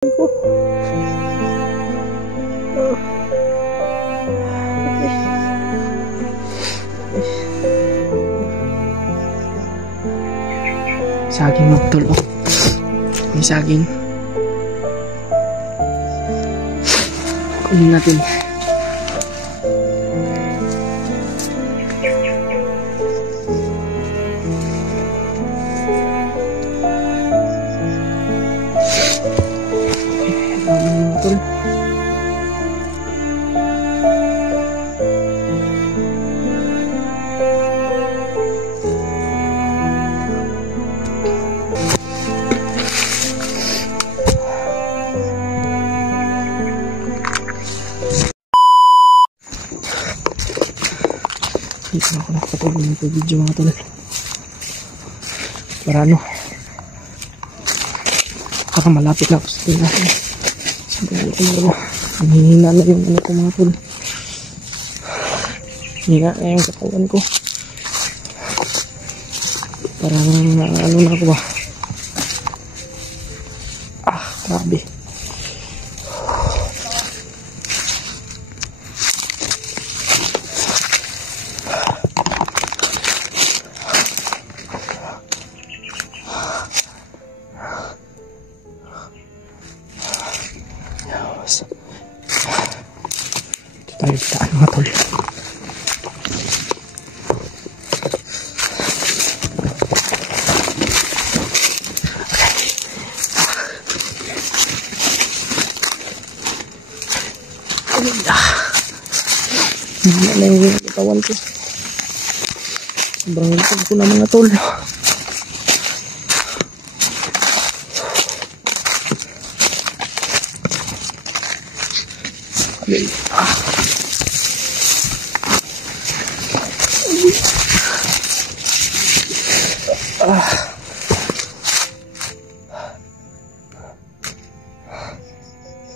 ko. Saging magtol. May saging. Kunin natin. Dito na ako nakapatuloy ng video mga tol. Para ano? Para malapit na ako sa tinahin. Sabi ko na hihina na yung ano ko mga tol. Hihina na yung katawan ko. Parang ano na ako ba? Grabe. Ito tayo bitaan mga tol. Hindi na yung katawan ko. Sobrang lipag ko na mga tol.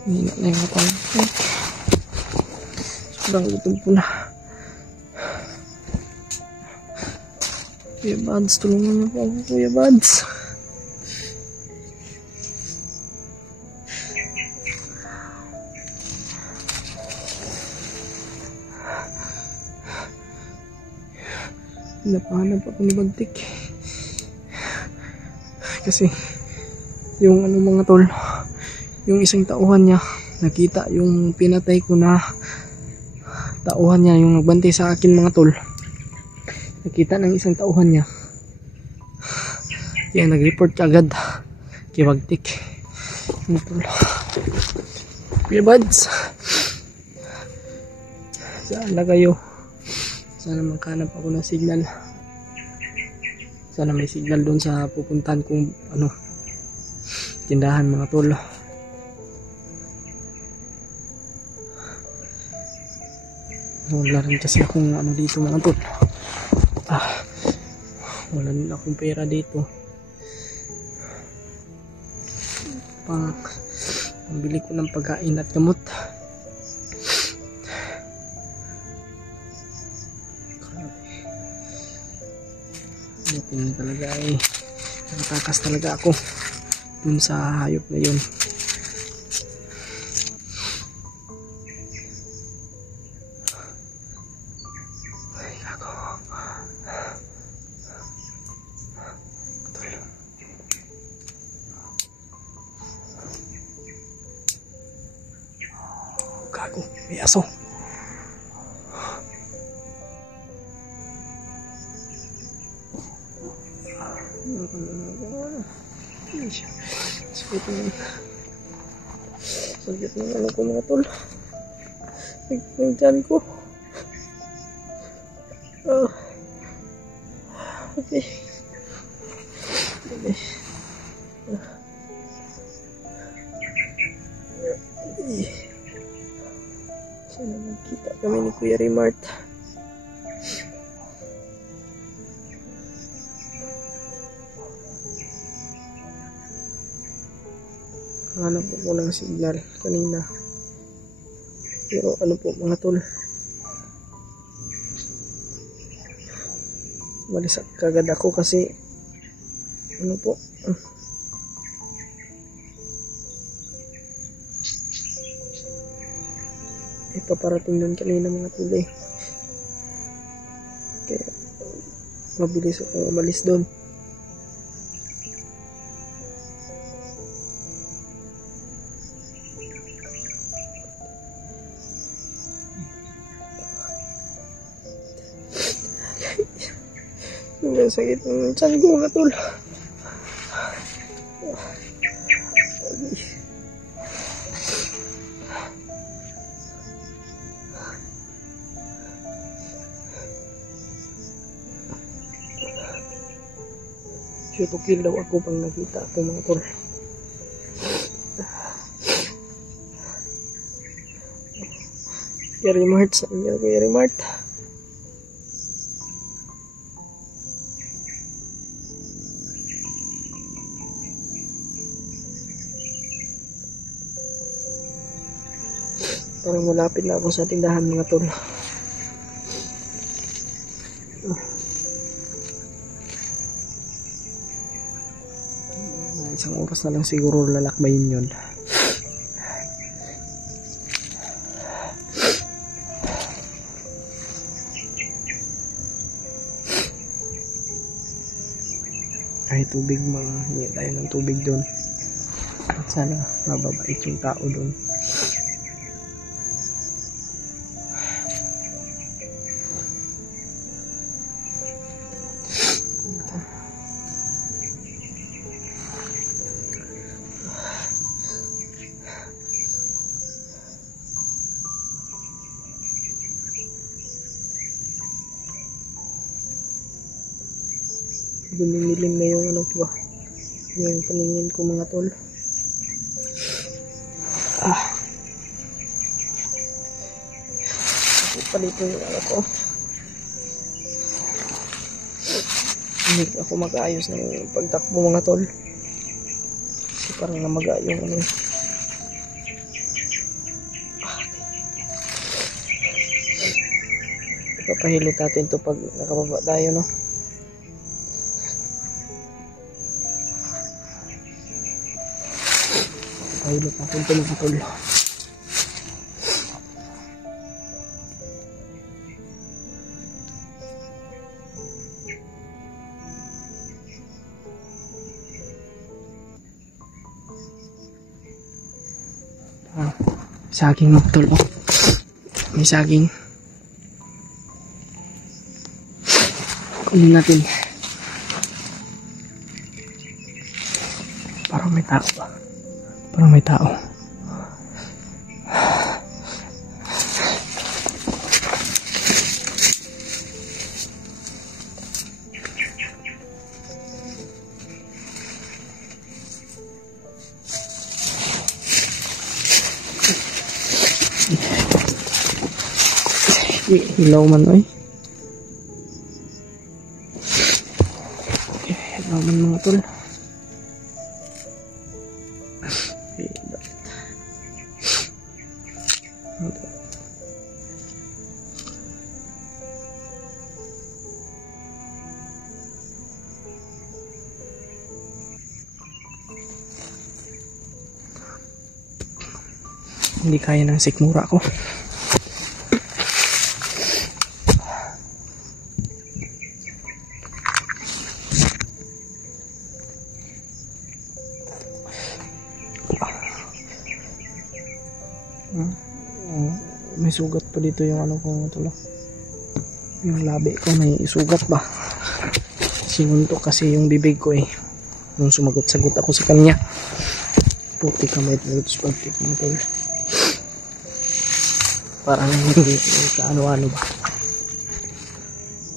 Hindi na yung katawan ko. Sobrang gutom ko na. Kuya Bads, tulungan mo po ako, Kuya Bads. Napahanap ako ni Bagtik. Kasi yung ano mga tol, yung isang tauhan niya, nakita yung pinatay ko na tauhan niya, yung nagbantay sa akin mga tol. Nakita ng isang tauhan niya. Kaya nag-report agad kay Bagtik. Kuya Bads, saan na kayo? Sana maghanap ako ng signal. Sana may signal doon sa pupuntahan kong ano, tindahan mga tol. Wala rin kasi akong ano dito mga tol. Wala rin akong pera dito. Pambili ko ng pagkain at gamot. Buti na talaga eh. Nakatakas talaga ako dun sa hayop na yun. Gago, may aso. Sakit ng ano ko mga tol. Sakit ng tiyan ko. Okay. Sana magkita kami ni Kuya Remart. Hanap po ng signal kanina. Pero ano po mga tol, malisak kagad ako kasi ano po, Ipaparating doon kanina mga tol eh. Kaya mabilis ako umalis doon. Ang sakit ng tiyan ko mga tol. Tutukil daw ako pag nakita ako mga tol. Kuya Remart, saan niya Kuya Remart? Parang malapit na ako sa tindahan mga tol. Isang oras na lang siguro lalakbayin yun. Kahit tubig, hingi tayo ng tubig doon. At sana mababait yung tao doon. Dumilim na yung ano ba, yung paningin ko mga tol. Palito yung ano ko. Hindi ako mag-ayos ng pagtakbo mga tol. Kasi parang namaga yung ano. Ipapahilot natin to pag nakababa tayo, no? Ipapahilot natin to mga tol. Saging mga tol, oh. May saging. Kunin natin. Parang may tao ba? Parang may tao. Hilaw man ay. Hilaw man mga tol. Hindi kaya ng sikmura ko. May sugat pa dito yung ano ko tulo. Yung labi ko may sugat ba. Sinuntok kasi yung bibig ko eh. Nung sumagot-sagot ako sa kanya. Puti kamay talaga sa pagtik mga tol. Parang hindi ka ano-ano ba.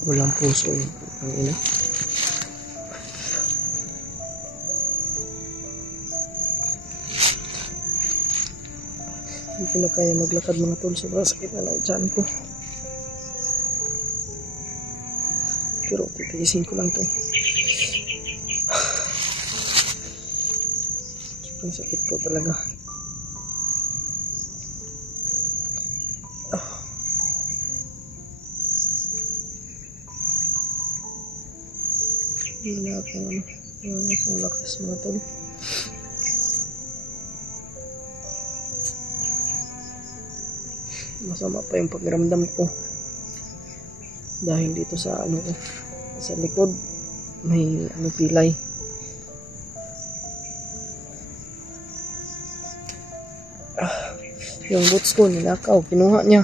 Walang puso yung ang ina. Hindi ko na kaya maglakad mga tol. Sobrang sakit na ng tiyan ko. Pero titiisin ko lang to. Sobrang sakit po talaga. Wala akong lakas mga tol. Masama pa yung pakiramdam ko. Dahil dito sa ano ko, sa likod, may ano pilay. Yung boots ko, nilakaw, kinuha niya.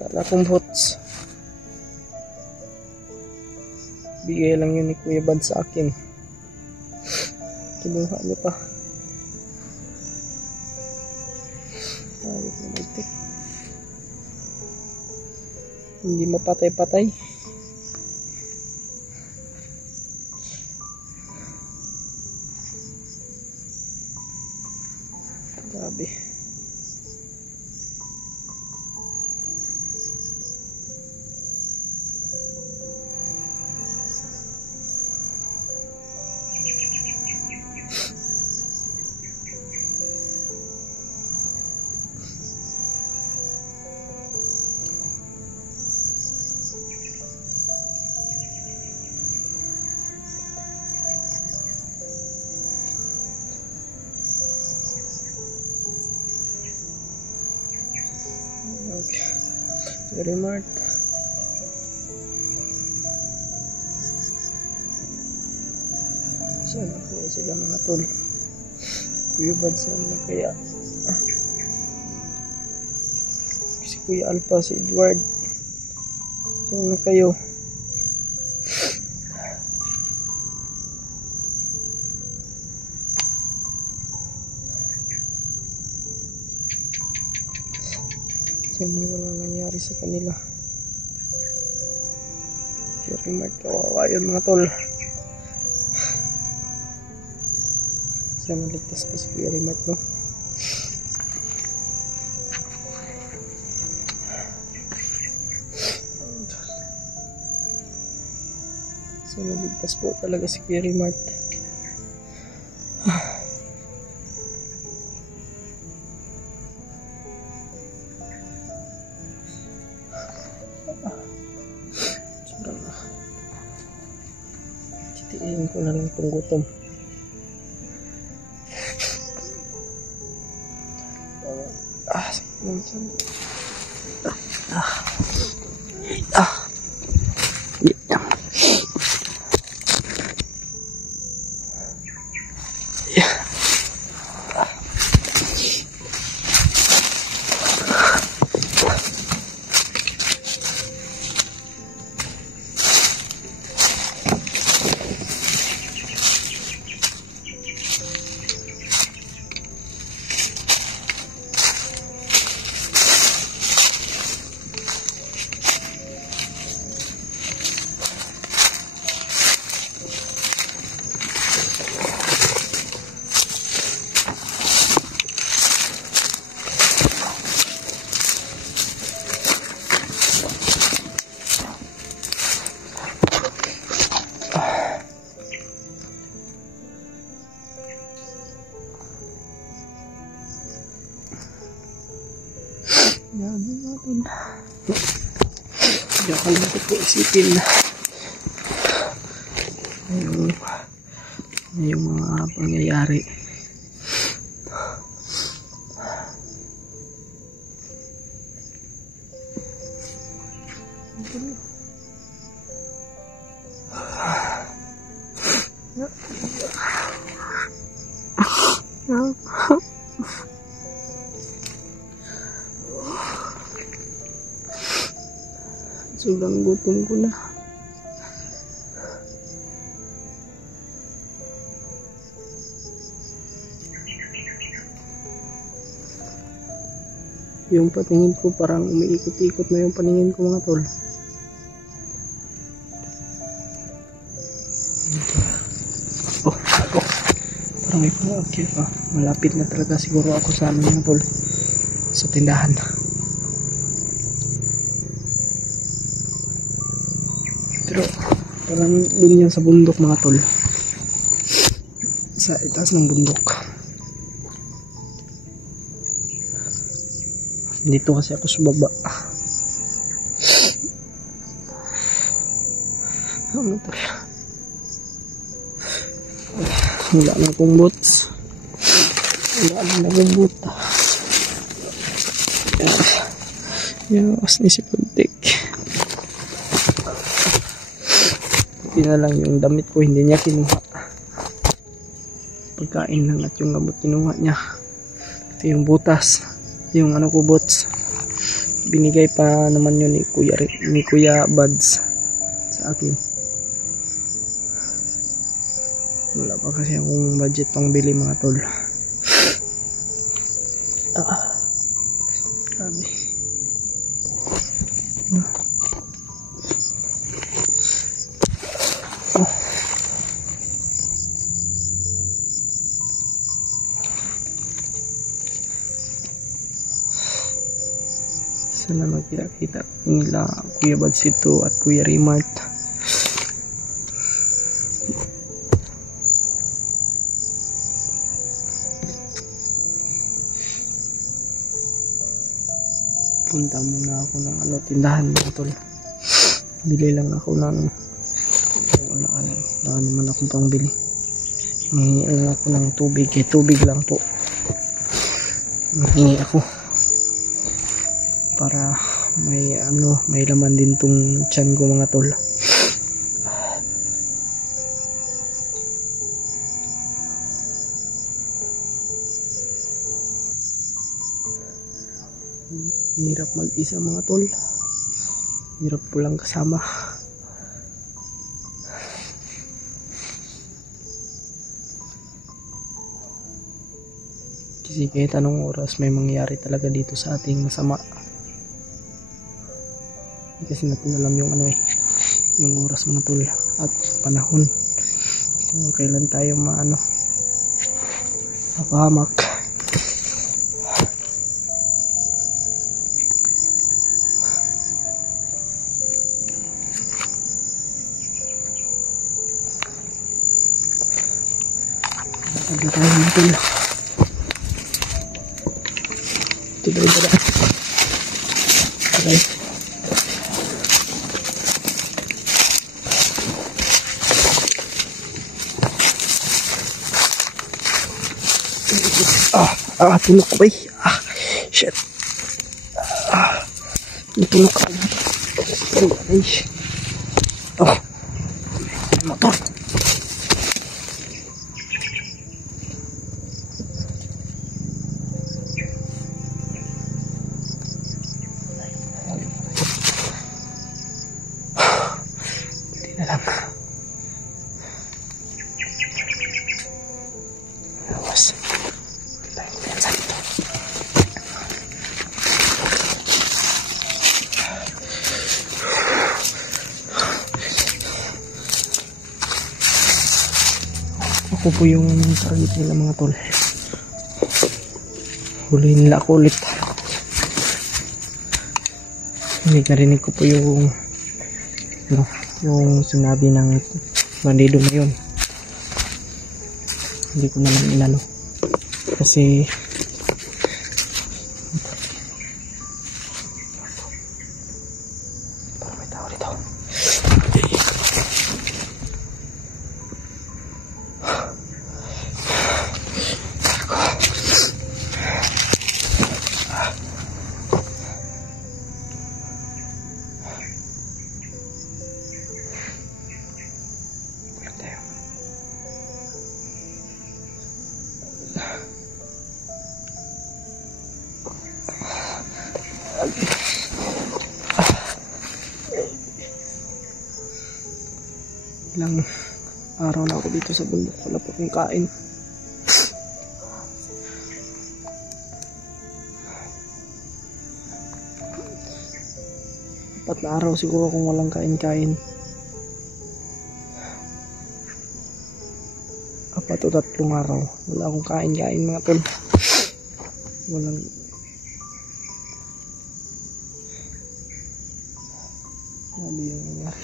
Wala akong boots. Bigay lang yun ni Kuya Bad sa akin. Kinuha niya pa. Hindi mapatay-patay. Grabe. Very mart. Saan na kaya sila mga tol? Kuya Bad, saan na kaya? Si Kuya Alpha, si Edward, saan na kayo? Sana wala nangyari sa kanila. Very mart, kawawa yun mga tol. Sana ligtas pa si Very mart, no? Sana ligtas po talaga si Very mart. Titiin ko na lang itong gutom. Sakit naman dyan. Yan natin. Hindi ako lang po isipin yung mga pangyayari. Sobrang gutom ko na. Yung patingin ko parang umiikot-ikot na yung paningin ko mga tol. Oh, parang may pangakit pa. Malapit na talaga siguro ako sa ano mga tol. Sa tindahan. Pero parang dun yan sa bundok mga tol. Sa itaas ng bundok. Dito kasi ako sa baba. Ano tol? Wala na akong boots. Wala na nagabot. Yawas ni si Puntik. Hindi na lang yung damit ko, hindi niya kinuha. Pagkain lang at yung gamot kinuha niya. Ito yung butas. Yung ano ko bots. Binigay pa naman yun ni Kuya Buds sa akin. Wala pa kasi akong budget pang bili mga tol. Grabe. Sana magkita-kita nila Kuya Badsito at Kuya Remart. Punta muna ako ng tindahan mga tol. Bili lang ako ng wala naman akong pangbili. Hingi lang ako ng tubig. Tubig lang po. Hingi ako para may laman din tong tiyan ko mga tol. Hirap mag-isa mga tol. Hirap po lang kasama. Kasi kahit anong oras may mangyayari talaga dito sa ating masama. Kasi natin alam yung yung oras mga tol at panahon kung kailan tayo mapahamak. Agad tayo mga tol. Tuloy-tuloy. Okay. Tulog ko ba shit. Tulog ka. Motor. Hindi na lang. Awas. Ako po yung target nila mga tol. Huliin nila ako ulit. Narinig ko po yung sinabi ng bandido na yun. Hindi ko naman inano kasi parang may tao dito. Ilang araw na ako dito sa bundok, wala pa akong kain. Apat na araw siguro kung walang kain-kain. 4 o 3 araw wala akong kain-kain mga tol. Walang yung nangyari.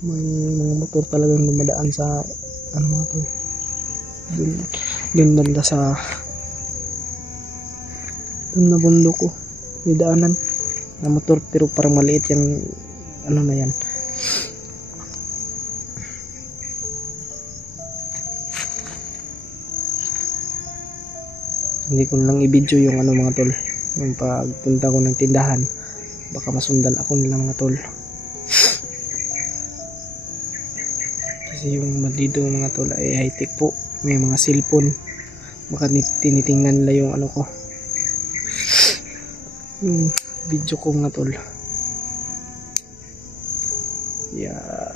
May mga motor talagang dumadaan sa mga tol. Dun banda sa dun na bundok ko. May daanan na motor pero parang maliit yung na yan. Hindi ko lang i-video yung ano mga tol, yung pagpunta ko ng tindahan, baka masundan ako nila mga tol. Kasi yung Bandido mga tol ay high tech po, may mga cellphone, baka tinitingnan nila yung ano ko, yung video ko mga tol. Yeah.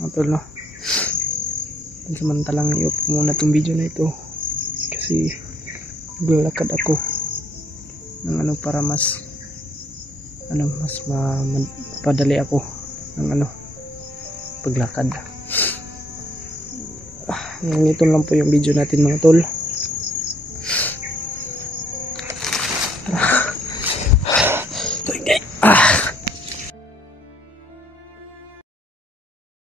Mga tol, no, samantalang i-off muna itong video na ito kasi maglalakad ako ng ano para mas mapadali ako ng ano paglakad. Ito lang po yung video natin mga tol. Tara.